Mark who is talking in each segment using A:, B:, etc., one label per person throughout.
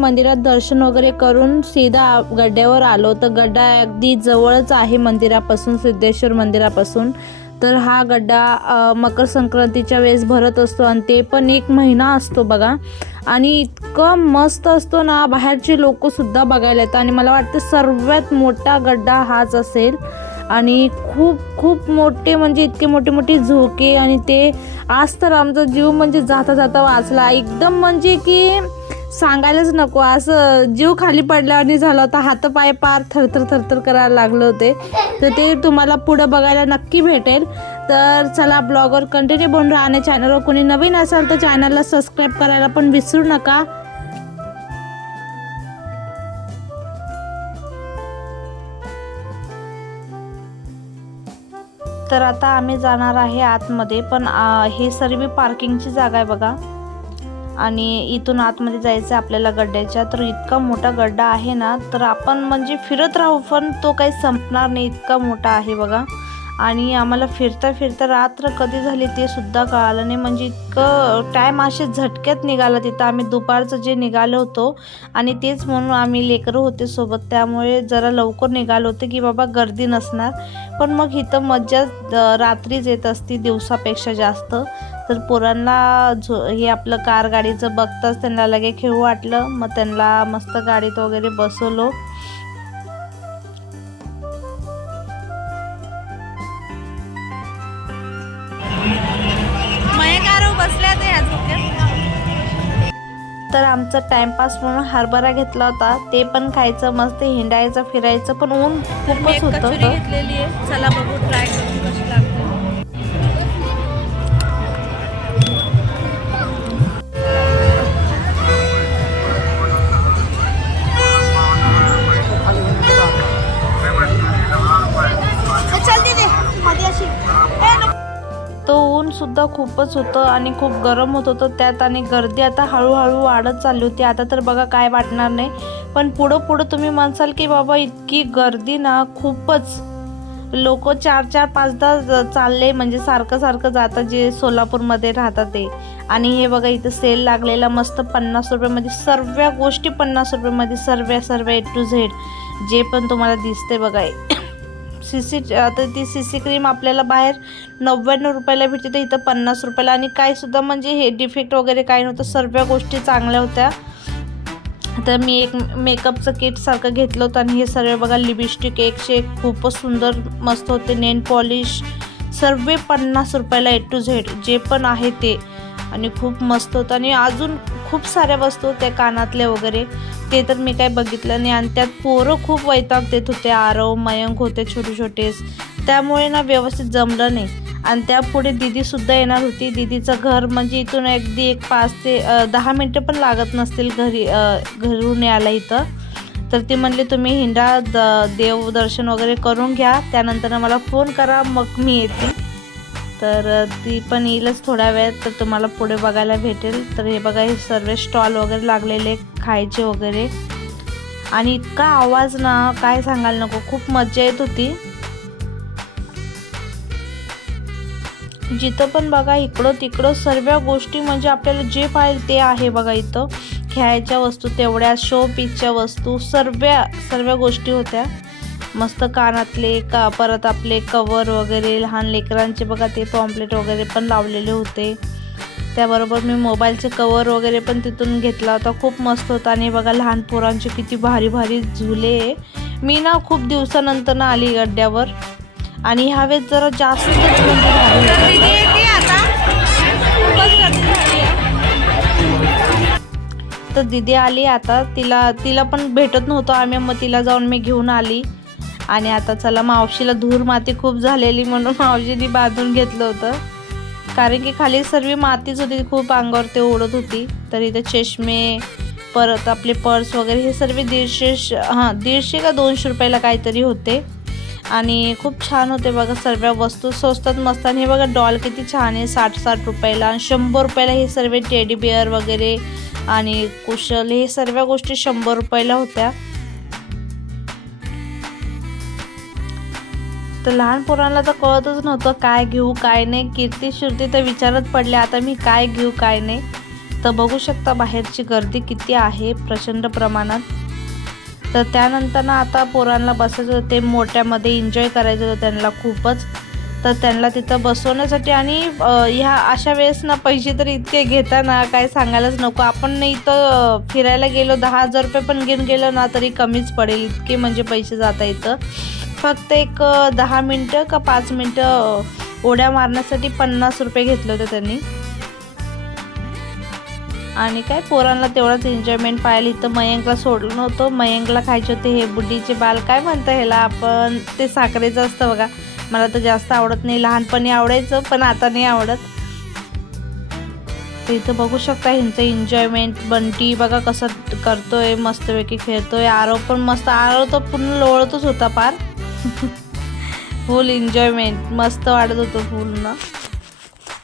A: मंदिरात दर्शन वगैरे करून सीधा गड्ड्यावर आलो. तर गड्डा अगदी जवळच आहे मंदिरापासून सिद्धेश्वर मंदिरापासून. तर हा गड्डा मकर संक्रांतीच्या वेळेस भरत असतो आणि ते पण एक महिना असतो बघा. आणि इतकं मस्त असतो ना बाहेरचे लोकसुद्धा बघायला येतात आणि मला वाटतं सर्वात मोठा गड्डा हाच असेल. आणि खूप खूप मोठे म्हणजे इतके मोठे मोठे झोके आणि ते आज तर आमचा जीव म्हणजे जाता जाता वाचला. एकदम म्हणजे की सांगायलाच नको. असं जीव खाली पडल्यावर झाला होता. हातपाय पार थरथर थरथर करायला लागले होते. तर ते तुम्हाला पुढं बघायला नक्की भेटेल. तर चला ब्लॉगवर कंटिन्यू बनून राहा आणि चॅनलवर कोणी नवीन असाल तर चॅनलला सबस्क्राईब करायला पण विसरू नका. तर आता आम्ही जाणार आहे आतमध्ये. पण हे सर्व पार्किंगची जागा आहे बघा. आणि इथून आतमध्ये जायचं आहे आपल्याला गड्ड्याच्या. तर इतका मोठा गड्डा आहे ना तर आपण म्हणजे फिरत राहू पण तो काही संपणार नाही. इतका मोठा आहे बघा. आणि आम्हाला फिरता फिरता रात्र कधी झाली ते सुद्धा कळालं नाही. म्हणजे इतकं टाईम असे झटक्यात निघाला तिथं. आम्ही दुपारचं जे निघालो होतो आणि तेच म्हणून आम्ही लेकरं होते सोबत. त्यामुळे जरा लवकर निघालो होते की बाबा गर्दी नसणार. पण मग इथं मज्जा रात्रीच येत असती दिवसापेक्षा जास्त. तर पोरांना झो हे आपलं कार गाडीचं बघताच त्यांना लगे खेळू वाटलं. मग त्यांना मस्त गाडीत वगैरे बसवलो. आमचा टाइमपास म्हणून हरभरा घेतला होता. ते पण खायचं मस्त हिंडायचं फिरायचं पण ऊन खूपच होतं घेतलेली आहे. चला बघू ट्राय करून कशी लागते. सुद्धा खूपच होतं आणि खूप गरम होत होतं. त्यात आणि गर्दी आता हळूहळू वाढत चालली होती. आता तर बघा काय वाटणार नाही. पण पुढं पुढं तुम्ही म्हणसाल की बाबा इतकी गर्दी ना खूपच. लोक चार चार पाचदा चालले म्हणजे सारखं सारखं जातात जे सोलापूरमध्ये राहतात ते. आणि हे बघा इथं सेल लागलेला मस्त पन्नास रुपयामध्ये सर्व गोष्टी पन्नास रुपयामध्ये सर्व सर्व ए टू झेड जे पण तुम्हाला दिसते बघा सी सी आता ती सी सी क्रीम आपल्याला बाहेर नव्याण्णव रुपयाला भेटते तर इथं पन्नास रुपयाला. आणि काय सुद्धा म्हणजे हे डिफेक्ट वगैरे काही नव्हतं सर्व गोष्टी चांगल्या होत्या. तर मी एक मेकअपचं किटसारखं घेतलं होतं आणि हे सर्व बघा लिपस्टिक एकशे एक खूपच सुंदर मस्त होते नेन पॉलिश. सर्व पन्नास रुपयाला ए टू झेड जे पण आहे ते. आणि खूप मस्त होतं. आणि अजून खूप साऱ्या वस्तू होत्या कानातल्या वगैरे. ते तर मी काय बघितलं नाही. आणि त्यात पोरं खूप वैताग देत होते. आरव मयंक होते छोटे छोटे. त्यामुळे ना व्यवस्थित जमलं नाही. आणि त्यापुढे दिदीसुद्धा येणार होती. दिदीचं घर म्हणजे इथून अगदी एक पाच ते दहा मिनटं पण लागत नसतील घरी घरून यायला इथं. तर ती म्हणली तुम्ही हिंडा द देवदर्शन वगैरे करून घ्या. त्यानंतर मला फोन करा. मग मी येते. तर ती पण येईलच थोड्या वेळात तर तुम्हाला पुढे बघायला भेटेल. तर हे बघा हे सर्व स्टॉल वगैरे लागलेले खायचे वगैरे. आणि इतका आवाज ना काय सांगायला नको खूप मज्जा येत होती. जिथं पण बघा इकडं तिकडं सर्व गोष्टी म्हणजे आपल्याला जे पाहिजे ते आहे बघा इथं. खेळायच्या वस्तू तेवढ्या शो पीसच्या वस्तू सर्व सर्व गोष्टी होत्या. मस्त कानातले का परत आपले कवर वगैरे लहान लेकरांचे बघा ते पॉम्पलेट वगैरे पण लावलेले होते. त्याबरोबर मी मोबाईलचे कवर वगैरे पण तिथून घेतला होता. खूप मस्त होता. आणि बघा लहान पोरांचे किती भारी भारी झुले. मी ना खूप दिवसानंतर ना आली गड्ड्यावर. आणि ह्यावेळेस जरा जास्तच. तर दिदी आली आता. तिला तिला पण भेटत नव्हतं. आम्ही मग तिला जाऊन मी घेऊन आली. आणि आता चला मावशीला धूर माती खूप झालेली म्हणून मावशीने बांधून घेतलं होतं. कारण की खाली सर्व मातीच होती खूप अंगावर ते ओढत होती. तर इथे चष्मे परत आपले पर्स वगैरे हे सर्व दीडशे हां दीडशे का दोनशे रुपयाला काहीतरी होते. आणि खूप छान होते बघा सर्व वस्तू स्वस्तात मस्त. आणि हे बघा डॉल किती छान आहे साठ साठ रुपयाला. आणि शंभर रुपयाला हे सर्व टेडी बिअर वगैरे आणि कुशल हे सर्व गोष्टी शंभर रुपयाला होत्या. तर लहान पोरांना तर कळतच नव्हतं काय घेऊ काय नाही. कीर्ती शिर्ती तर विचारत पडले आता मी काय घेऊ काय नाही. तर बघू शकता बाहेरची गर्दी किती आहे प्रचंड प्रमाणात. तर त्यानंतर ना आता पोरांना बसायचं होतं ते मोठ्यामध्ये एन्जॉय करायचं होतं त्यांना खूपच. तर त्यांना तिथं बसवण्यासाठी आणि ह्या अशा वेळेस ना पैसे तर इतके घेता ना काय सांगायलाच नको. आपण नाही इथं फिरायला गेलो दहा हजार रुपये पण घेऊन गेलो ना तरी कमीच पडेल. इतके म्हणजे पैसे जाता इथं. फक्त एक दहा मिनटं का पाच मिनटं उड्या मारण्यासाठी पन्नास रुपये घेतले होते त्यांनी. आणि काय पोरांना तेवढंच एन्जॉयमेंट पाहिली इथं मयंकला सोडलं नव्हतं. मयंकला खायचे होते हे बुड्डीचे बाल. काय म्हणतं ह्याला आपण ते साखरेचं असतं बघा. मला तर जास्त आवडत नाही लहानपणी आवडायचं पण आता नाही आवडत. इथं बघू शकता ह्यांचं एन्जॉयमेंट बंटी बघा कसं करतोय मस्तपैकी खेळतोय. आरव पण मस्त आरव तर पूर्ण लोळतच होता पार. फुल एन्जॉयमेंट मस्त वाटत होतं पूर्ण.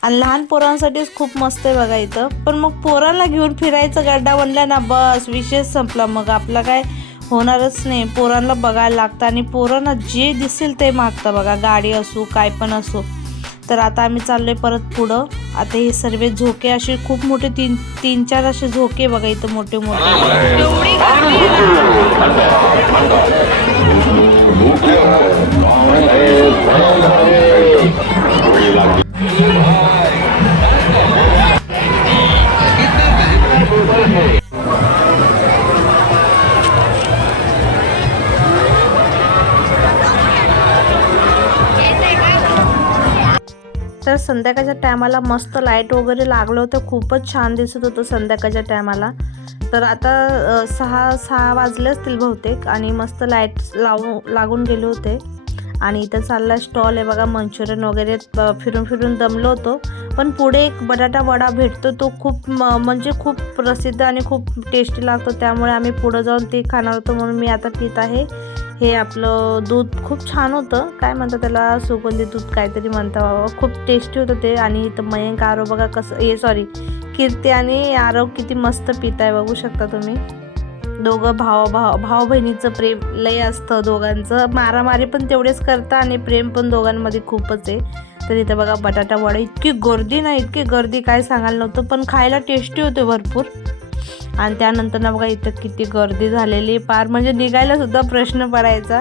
A: आणि लहान पोरांसाठीच खूप मस्त आहे बघा इथं. पण मग पोरांना घेऊन फिरायचं गड्डा बनला ना बस. विशेष संपला. मग आपला काय होणारच नाही. पोरांना बघायला लागतं आणि पोरांना जे दिसेल ते मागतं बघा. गाडी असो काय पण असो. तर आता आम्ही चाललो आहे परत पुढं. आता हे सर्व झोके असे खूप मोठे तीन तीन चार असे झोके बघा इथं मोठे मोठे. तर संध्याकाळच्या टायमाला मस्त लाइट वगैरे लागलं होतं. खूपच छान दिसत होतं संध्याकाळच्या टायमाला तर आता सहा सहा वाजले असतील बहुतेक आणि मस्त लाइट लावू लागून गेले होते. आणि इथं चालला स्टॉल आहे बघा मंचुरियन वगैरे फिरून फिरून दमलो होतो. पण पुढे एक बटाटा वडा भेटतो तो खूप म- म्हणजे खूप प्रसिद्ध आणि खूप टेस्टी लागतो. त्यामुळे आम्ही पुढं जाऊन ते खाणार होतो म्हणून मी आता पित आहे. हे आपलं दूध खूप छान होतं. काय म्हणतात त्याला? सुगंधी दूध काहीतरी म्हणता बाबा. खूप टेस्टी होतं ते. आणि इथं मयंक आरो बघा कसं हे सॉरी कीर्ती आणि आरव किती मस्त पिताय. आहे बघू शकता तुम्ही. दोघं भाव भाव भाव बहिणीचं प्रेम लय असतं दोघांचं. मारामारी पण तेवढेच करतं आणि प्रेम पण दोघांमध्ये खूपच आहे. तर इथं बघा बटाटा वडा. इतकी गर्दी ना इतकी गर्दी. काय सांगायला नव्हतं पण खायला टेस्टी होते भरपूर. आणि त्यानंतर ना बघा इथं किती गर्दी झालेली पार म्हणजे निघायला सुद्धा प्रश्न पडायचा.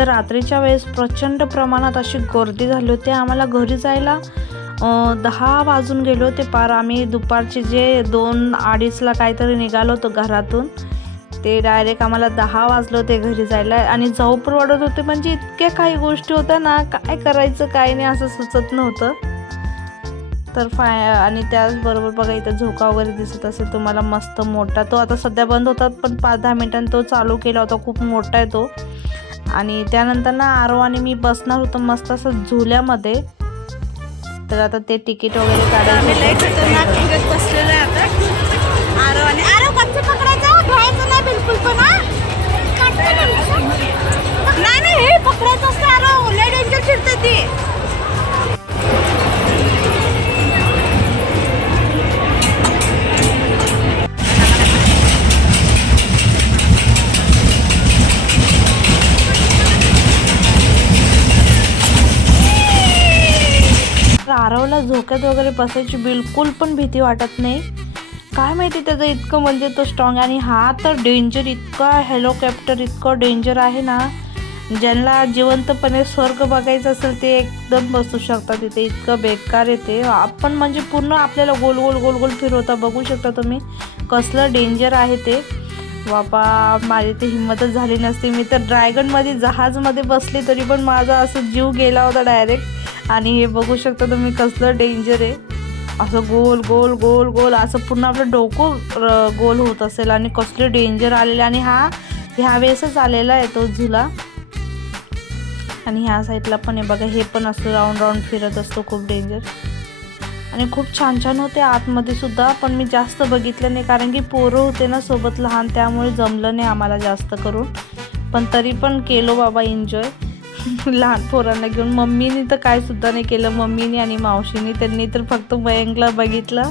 A: तर रात्रीच्या वेळेस प्रचंड प्रमाणात अशी गर्दी झाली होती. आम्हाला घरी जायला दहा वाजून गेलो होते पार. आम्ही दुपारचे जे दोन अडीचला काहीतरी निघालो होतो घरातून. ते डायरेक्ट आम्हाला दहा वाजले होते घरी जायला. आणि जाऊ पण वाटत होते म्हणजे इतक्या काही गोष्टी होत्या ना काय करायचं काय नाही असं सुचत नव्हतं. तर फाय आणि त्याचबरोबर बघा इथं झोका वगैरे दिसत असेल तुम्हाला मस्त मोठा तो आता सध्या बंद होतात पण पाच दहा मिनिटांनी तो चालू केला होता खूप मोठा आहे तो. आणि त्यानंतर ना आरो आणि मी बसणार होतो मस्त असं झुल्यामध्ये. तर आता ते तिकीट वगैरे काढायचं मानवला झोक्यात वगैरे बसायची बिलकुल पण भीती वाटत नाही. काय माहिती त्याचं इतकं म्हणजे तो स्ट्रॉंग आणि हा तर डेंजर इतका हेलिकॉप्टर इतकं डेंजर आहे ना. ज्यांना जिवंतपणे स्वर्ग बघायचं असेल ते एकदम बसू शकतात तिथे इतकं बेकार येते आपण म्हणजे पूर्ण आपल्याला गोल गोल गोल गोल फिरवता बघू शकता तुम्ही कसलं डेंजर आहे ते. बाबा माझी ते हिंमतच झाली नसती. मी तर ड्रॅगनमध्ये जहाजमध्ये बसले तरी पण माझा असं जीव गेला होता डायरेक्ट आणि हे बघू शकता तुम्ही कसलं डेंजर आहे. असं गोल गोल गोल गोल असं पूर्ण आपलं डोकं र- गोल होत असेल आणि कसले डेंजर आलेले आणि हा ह्या वेळेसच आलेला आहे तो झुला. आणि ह्या साईडला पण आहे बघा हे पण असं राऊंड राऊंड फिरत असतो खूप डेंजर आणि खूप छान छान होते आतमध्ये सुद्धा पण मी जास्त बघितलं नाही कारण की पोरं होते ना सोबत लहान त्यामुळे जमलं नाही आम्हाला जास्त करून. पण तरी पण केलो बाबा एन्जॉय लहान पोरांना घेऊन मम्मीनी तर काय सुद्धा नाही केलं. मम्मीनी आणि मावशीने. त्यांनी तर फक्त मयंकला बघितलं.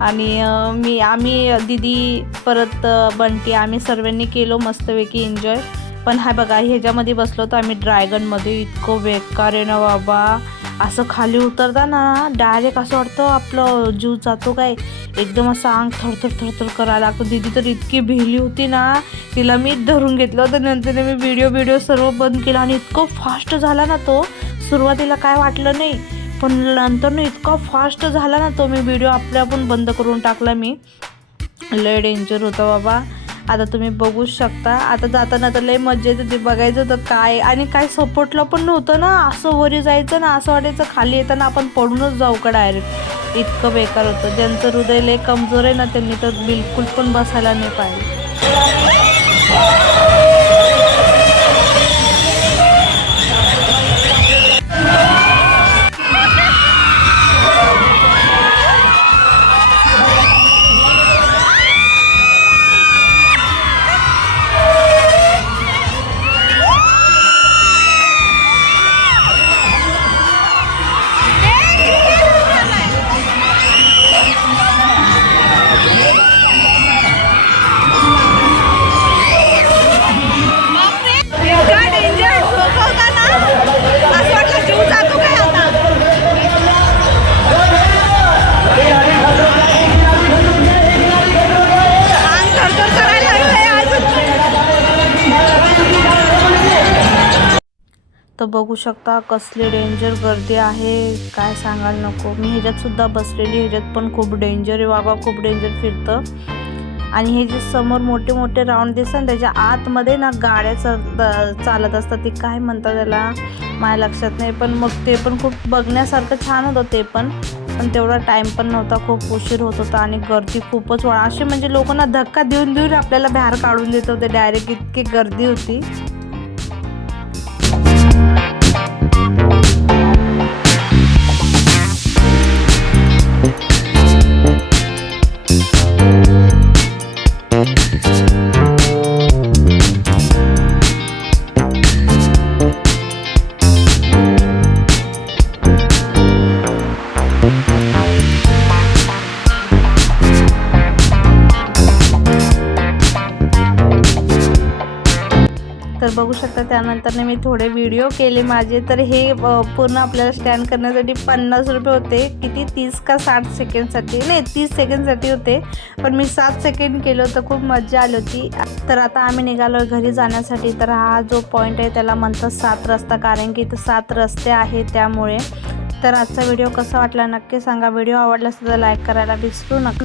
A: आणि मी आम्ही दिदी परत बंटी आम्ही सर्वांनी केलो मस्तपैकी एन्जॉय. पण हा बघा ह्याच्यामध्ये बसलो तर आम्ही ड्रॅगनमध्ये इतकं बेकार आहे ना बाबा. असं खाली उतरताना डायरेक्ट असं वाटतं आपलं जीव जातो काय. एकदम असं अंग थरथर थरथर करायला लागतो. दिदी तर इतकी भिली होती ना तिला मी धरून घेतलं होतं. नंतर मी व्हिडिओ व्हिडिओ सर्व बंद केला आणि इतकं फास्ट झाला ना तो. सुरुवातीला काय वाटलं नाही पण नंतर ना इतका फास्ट झाला ना तो मी व्हिडिओ आपल्या पण बंद करून टाकला मी. लय डेंजर होता बाबा. आता तुम्ही बघूच शकता. आता जाताना तर लय मजा येत होती. बघायचं तर काय आणि काय सपोर्टला पण नव्हतं ना. असं वरी जायचं ना असं वाटायचं. खाली येताना आपण पडूनच जाऊ का डायरेक्ट इतकं बेकार होतं. ज्यांचं हृदय लय कमजोर आहे ना त्यांनी तर बिलकुल पण बसायला नाही पाहिजे. बघू शकता कसली डेंजर गर्दी आहे. काय सांगायला नको. मी ह्याच्यात सुद्धा बसलेली ह्याच्यात पण खूप डेंजर आहे. बाबा खूप डेंजर फिरतं. आणि हे जे समोर मोठे मोठे राऊंड दिसतात त्याच्या आतमध्ये ना गाड्या चालत चालत असतात. ते काय म्हणतात त्याला? माझ्या लक्षात नाही. पण मग ते पण खूप बघण्यासारखं छान होतं ते पण. पण तेवढा टाईम पण नव्हता. खूप उशीर होत होता आणि गर्दी खूपच वाढ. असे म्हणजे लोकांना धक्का देऊन देऊन आपल्याला बाहेर काढून देत होते. डायरेक्ट इतकी गर्दी होती. तर बघू शकता त्यानंतर मी थोडे व्हिडिओ केले माझे. तर हे पूर्ण आपल्याला स्टँड करण्यासाठी पन्नास रुपये होते. किती? तीस का साठ सेकंडसाठी नाही तीस सेकंडसाठी होते. पण मी सात सेकंड केलं तर खूप मजा आली होती. तर आता आम्ही निघालो घरी जाण्यासाठी. तर हा जो पॉईंट आहे त्याला म्हणतात सात रस्ता. कारण की इथं सात रस्ते आहेत त्यामुळे. तर आजचा व्हिडिओ कसा वाटला नक्की सांगा. व्हिडिओ आवडला असेल तर लाईक करायला विसरू नका.